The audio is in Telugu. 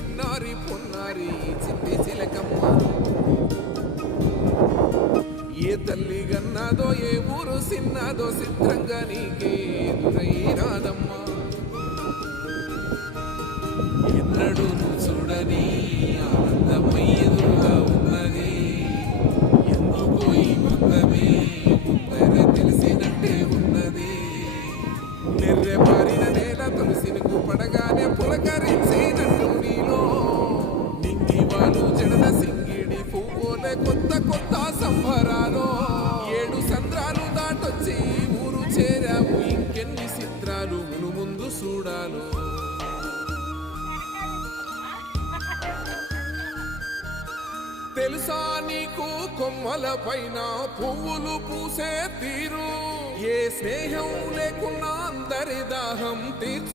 చిన్నారి పొన్నారి చిట్టి చిలకమ్మ. ఏ తల్లి గన్నదో ఏ ఊరు సిన్నదో చిత్రంగా నీకే ఎదురైనాదమ్మా. ఎన్నడూ చూడని ఆనందమై ఎదురుగా ఉన్నది. ఎందుకో ఈ బంధమే ముందరే తెలిసినట్టే ఉన్నది. నెర్రె పారిన నేల తులసిని పడగానే పులకరించినట్టు నీలో నింగి వాలు జడల సింగిడి పువ్వులే కొత్త కొత్త సంబరాలు. 7 సంద్రాలు దాటొచ్చి ఊరు చేరావు, ఇంకెన్ని చిత్రాలు మును ముందు చూడాలు. తెలుసా నీకు కొమ్మల పైన పువ్వులు పూసే తీరు, ఏ స్నేహం లేకున్నా అందరి దాహం తీర్చు.